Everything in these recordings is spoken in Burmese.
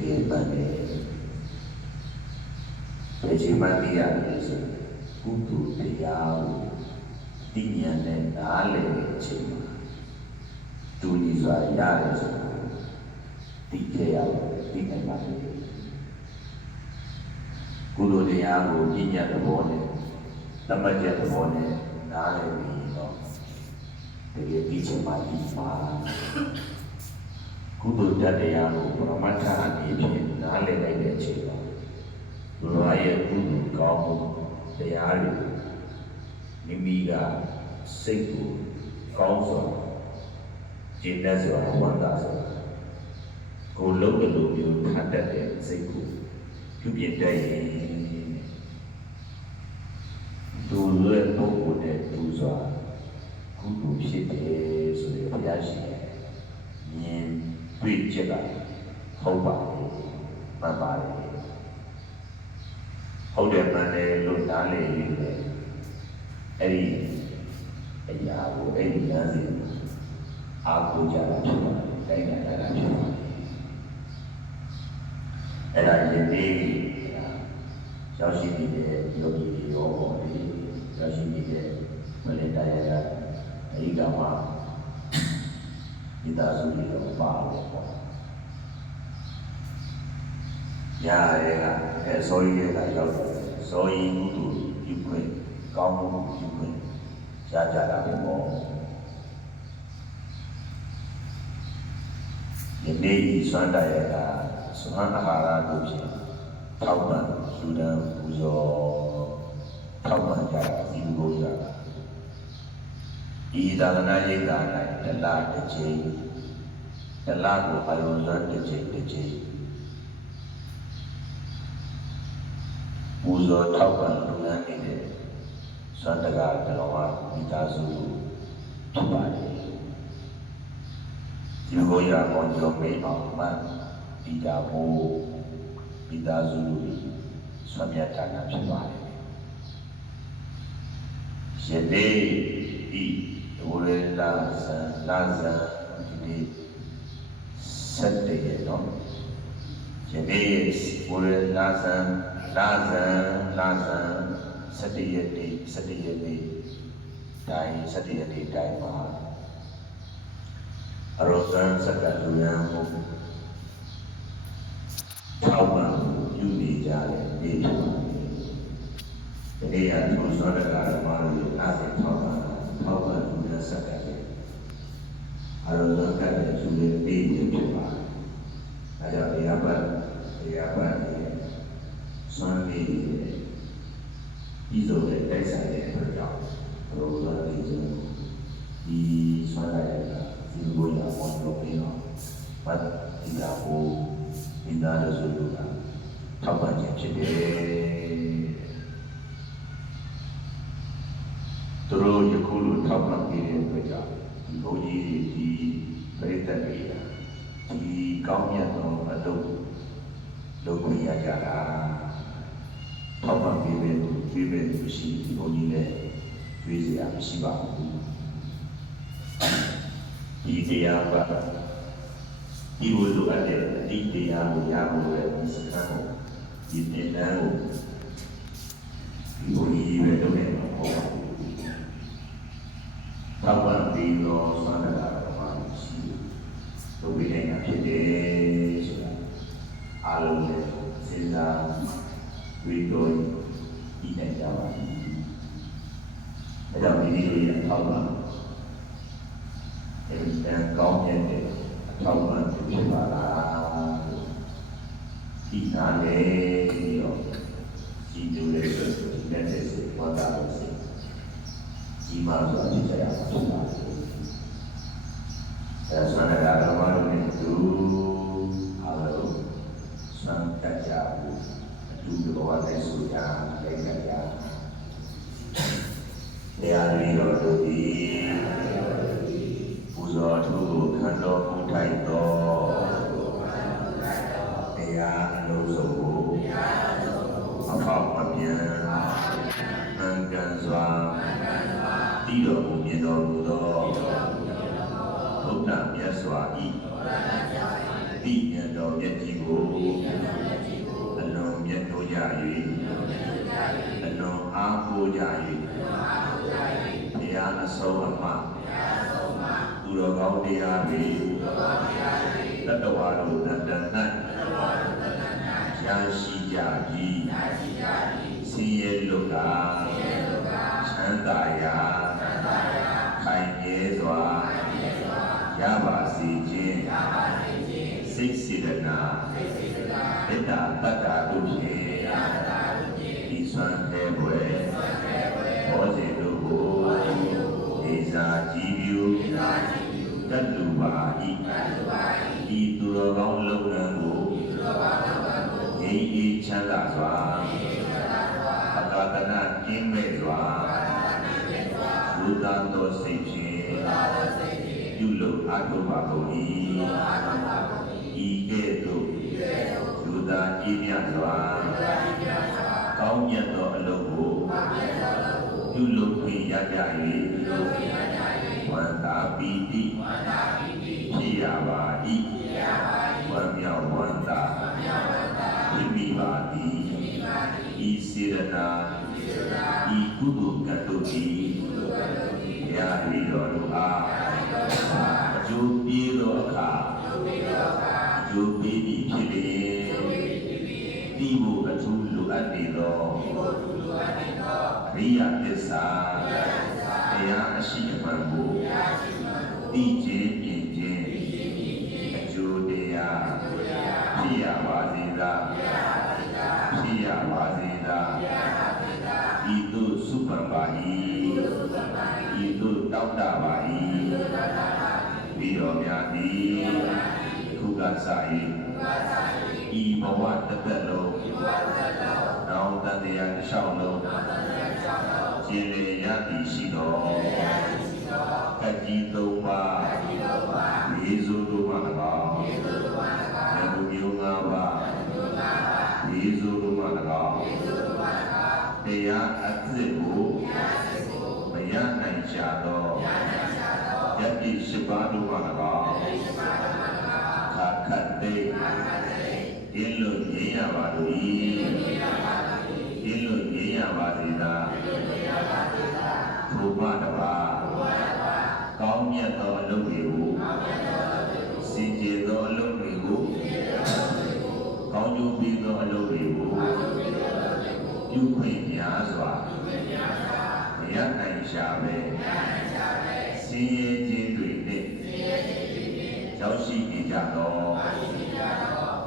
ကယ်မှန်တယ်ဘယ်ချိန်မှသိရလဲဆိုကုသိုလ်တရားကိုသိဉာဏ်နဲ့နားလည်တဲ့အချိန်မှာတူညီစွာရတယ်ဆိုသိခဲ့ရတယ်သိနိုင်ပါလေကုသိုလ်တရားကိုပညာသဘောနဲ့သမ္မာကျသဘောနဲ့နားလည်ပြီးတော့တကယ်သိချင်မှသိပါကုသိုလ်တရားကိုပရမတ္ထအနေဖြင့်နားလည်လိုက်တဲ့အချိန်မှာဘုရားရဲ့ကုသိုလ်ကောင်းမှုတရားတွေမိမိကစိတ်ကိုကောင်းစွာကျင့်တတ်စွာဝန္တာစွာကိုလုံးတလူမျိုးထားတတ်တဲ့စိတ်ကိုပြုပြင်တတ်ရင်ဒုလွယ်ပုဂ္ဂိုလ်တဲ့ဒုစွာကုသိုလ်ဖြစ်တယ်ဆိုတဲ့ဘုရားရှင်မြင်တွေ့ကြတာဟုတ်ပါဘူးမှန်ပါတယ်ဟုတ်တယ်မှန်တယ်လို့နားလည်ပြီးတယ်အဲ့ဒီအရာကိုအဲ့ဒီလမ်းစဉ်အားကိုးကြတာဖြစ်ပါတယ်တိုင်းတာတာဖြစ်ပါတယ်အဲ့ဒါယနေ့ရောက်ရှိနေတဲ့ယောဂီတွေရောဒီရောက်ရှိနေတဲ့မလေးတရားရအရိကမှာဒီသားစုတွေတော့ပါလို့ပေါ့ညာရဲကစောကြီးကရောက်တယ်စောကြီးကုသိုလ်ပြုခွင့်ကောင်းမှုပြုခွင့်ရကြတာပဲပေါ့ဒီနေ့ဆွမ်းတရားကဆွမ်းအာဟာရတို့ဖြင့်ထောက်ပံ့လူတန်းပူဇော်ထောက်ပံ့ကြတာဒီလိုကြတာဒီသာသနာ့ရေးတာ၌တလားတစ်ချိန်တလားကိုအယုံစွမ်းတစ်ချိန်ပူဇော်ထောက်ပံ့လူတန်းနေတဲ့ဆွမ်းတကားတော်မှာမိသားစုဖြစ်ပါတယ်ဒီလိုရအောင်ကြောမေးအောင်မှဒီတာဖို့မိသားစုဆွမ်းမြတ်တာဖြစ်ပါတယ်ယနေ့ဤဒိုရလာဇန်ဒီနေ့7ရက်တော့ယနေ့ဒိုရလာဇန်7ရက်နေ့တိုင်း7ရက်နေ့တိုင်းမှာအရောဂန်စကလူရန်မှုထောက်ပံ့ယူနေကြတဲ့နေ့ဖြစ်ပါတယ်။ဒီနေ့ကသူဆောရတာမှာလို့အားဖြင့်ထောက်ပံ့လူရန်စကတယ်အရောဂန်ကတဲ့သူတွေနေ့ဖြစ်ပါတယ်။အဲကြောင့်တရားပတ်ဆွမ်းနေပြီးဆိုတဲ့တိုက်ဆိုင်တဲ့အတွက်ကြောင့်ဘုရားလေးကျဒီဆွမ်းလိုက်တာဒီလိုရအောင်လုပ်ပြီးတော့ပတ်ဒီလာကိုမိသားစုတို့ကထောက်ပံ့ခြင်းဖြစ်တယ်သူတို့ယခုလိုထောက်ပံ့ပေးတဲ့အတွက်ကြောင့်ဒီဘုန်းကြီးဒီပရိသတ်တွေဒီကောင်းမြတ်သောအလုပ်လုပ်ခွင့်ရကြတာထောက်ပံ့ပေးတဲ့ရှိဒီဘုန်းကြီးလည်းတွေးစရာမရှိပါဘူးဒီတရားကဒီလိုလိုအပ်တဲ့အတိတရားကိုရဖို့လည်းစကားကိုဒီတင်တန်းကိုဒီဘုန်းကြီးပဲလုပ်နေမှာပေါ့ထောက်ပံ့ပြီးတော့ဆွမ်းတာတော့မှရှိလုပ်ပြီးနေတာဖြစ်တယ်ဆိုတာအားလုံးလည်းစဉ်းစားပြီးတော့ဒီနိုင်ကြပါဘူး။အဲကြောင့်ဒီလိုရထောက်ပံ့အဲဒီတန်ကောင်းတဲ့ထောက်ပံ့ဖြစ်ပါလား။ဒီနာလေးပြီးတော့ဒီလိုလေးဆိုတဲ့စိတ်ဝါဒလို့စိတ်ဒီမှာဆိုအဖြစ်ရမှာဖြစ်ပါဘူး။အဲဆွမ်းတာတော့မလို့နေသူအားလုံးဆွမ်းတတ်ကြဘူး။သူတို့ဘာလဲဆိုကြလိုက်ကြရတရားလေးတော်တို့သည်ပူဇော်ထုခံတော်မူထိုက်သောတရားအလုံးစုံကိုအဖောက်မပြန်အံကန်စွာတည်တော်မူမြင်တော်မူသောဘုရားမြတ်စွာဤတိဉ္ဇတော် မျက်ကြီးကိုအလွန်မြတ်နိုးကြ၍အလွန်အားကိုးကြ၍ဘုရားအဆုံးအမသူတော်ကောင်းတရားတွေတတဝါတို့တဏ္ဍ၌ရရှိကြပြီးဆင်းရဲလွတ်တာချမ်းသာရာခိုင်မြဲစွာရပါစေခြင်းစိတ်စေတနာမေတ္တာတတ္တာတို့ဖြင့်ဒီစွမ်းသေးွယ်ဘောဇင်တို့ကိုဒေသာကြည်ပြုတတ်လူပါ၏ဤသူတော်ကောင်းလုပ်ငန်းကိုငြိမ်းအေးချမ်းသာစွာအကာသနာကင်းမဲ့စွာလူသားသောစိတ်ဖြင့်ပြုလုပ်အားထုတ်ပါကုန်၏ဤကဲ့သို့လူသားကြီးမြတ်စွာကောင်းမြတ်သောအလုပ်ကိုပြုလုပ်ခွင့်ရကြ၍ဝန္တာပီတိဖြစ်ရပါ၏ဝမ်းမြောက်ဝမ်းသာဖြစ်မိပါသည်ဤစေရနာဤကုသိုလ်ကံတို့သည်ဘုရားဤတော်တို့အားအကျိုးပြေသောအခါအကျိုးပေးပြီးဖြစ်လျင်ဒီဖို့အထူးလိုအပ်နေသောအရိယသစ္စာတရားအရှိအမှန်ကိုသိခြင်းမြင်ခြင်းအကျိုးတရားဖြစ်ရပါစေသာဖြစ်ရပါစေသာဤသို့စုပန်ပါ၏ဤသို့တောင်းတပါ၏ပြီးတော်များသည်ခုကစား၏ဤဘဝတစ်သက်လုံးနောင်တန်တရားတစ်လျှောက်လုံးကျင်လေရသည်ရှိတော်အကြီးသုံးပါးယေဇုတို့မှ၎င်းယခုမျိုး၅ပါးယေဇုတို့မှ၎င်းတရားအစစ်ကိုမရနိုင်ကြသောယတိရှိပါတို့မှ၎င်းခါခတ်သိဒီလိုငြိမ်းရပါလို့ဒီလိုငြိမ်းရပါစေသာဘုမတပါကောင်းမြတ်သောအလုပ်တွေကိုစင်ကြယ်သောအလုပ်တွေကိုကောင်းကျိုးပေးသောအလုပ်တွေကိုပြုခွင့်များစွာမရနိုင်ရှာပဲဆင်းရဲခြင်းတွေနှင့်ရောက်ရှိနေကြသော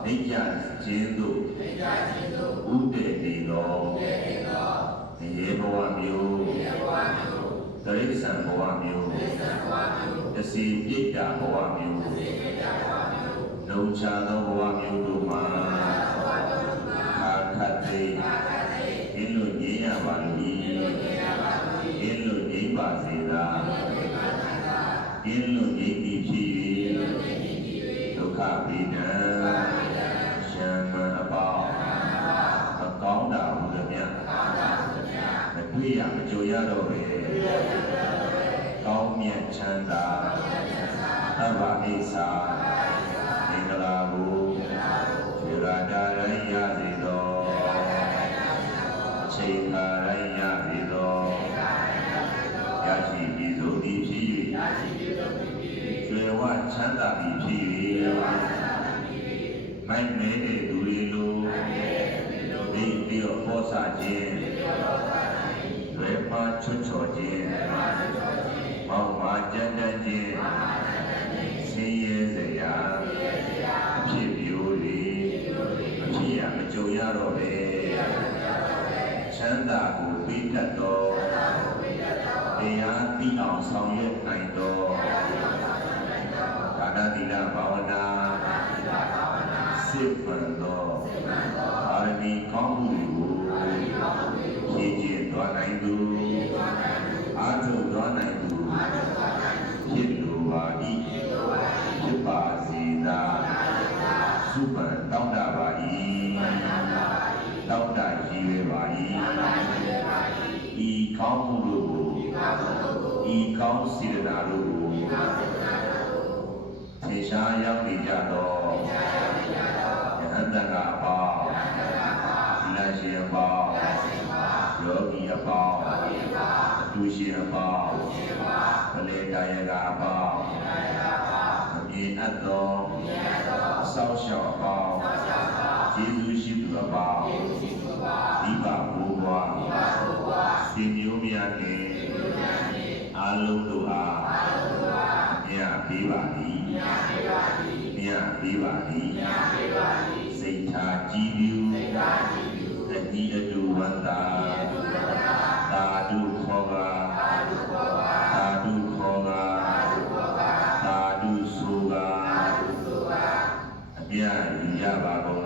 နိစ္စခြင်းတို့ဥတည်နေသောရေဘဝမျိုးတိရစ္ဆာန်ဘဝမျိုးတစီပြိတ္တာဘဝမျိုးလုံချသောဘဝမျိုးတို့မှာခါခတ်သိအင်းလို့ငြိမ်းရပါလိမ့်အင်းလို့ငြိမ်းပါစေသာအင်းလို့ငြိမ်းပြီးဖြစ်၍ဒုက္ခပိဒံရှမ်းမအပေါင်းမကောင်းတာဟုသည်များမတွေ့ရမကြုံရတော့ပဲကောင်းမြတ်ချမ်းသာသဗ္ဗအိစ္ဆာမင်္ဂလာကိုသေရတာတိုင်းရစေသောအချိန်ခါတိုင်းရစေသောရရှိပြီးသို့သည်ဖြစ်၍ကျွယ်ဝချမ်းသာပြီးဖြစ်၍မိုက်မဲတဲ့သူတွေလိုဒီပြီးတော့ပေါ်ဆခြင်းလွယ်ပါချွတ်ချော်ခြင်းမောင်မာကြမ်းတမ်းခြင်းဆင်းရဲစရာအဖြစ်မျိုးတွေအဖြစ်ရမကြုံရတော့ပဲချမ်းသာကိုပေးတတ်သောတရားသိအောင်ဆောင်ရွက်နိုင်သောဒါနသီလဘာဝနာစစ်မှန်သောအာရမီကောင်းမှုတွေကိုဖြည့်ကျင့်သွားနိုင်သူအားထုတ်သွားနိုင်သူဖြစ်လိုပါ၏ဖြစ်ပါစေသာစုပန်တောင်းတပါ၏တောင်းတရည်ရွယ်ပါ၏ဤကောင်းမှုတို့ကိုဤကောင်းစေတနာတို့ကိုထင်ရှားရောက်နေကြသော ရှင်ပေါင်းယောဂီအပေါင်းအတူရှင်အပေါင်းပလေကာယကအပေါင်းအမြင်အပ်သောအဆောက်အရှောက်အပေါင်းကျေးဇူးရှိသူအပေါင်းဒီပါဘိုးဘွားရှင်မျိုးများနှင့်အားလုံးတို့အားမြတ်ပေးပါသည်မြတ်ပေးပါသည်စိတ်ထားကြည်ပြုအညီအတူဝန္တာသာဓုခောကသာဓုခောကသာဓုဆိုကအမြတ်ရပါကုန်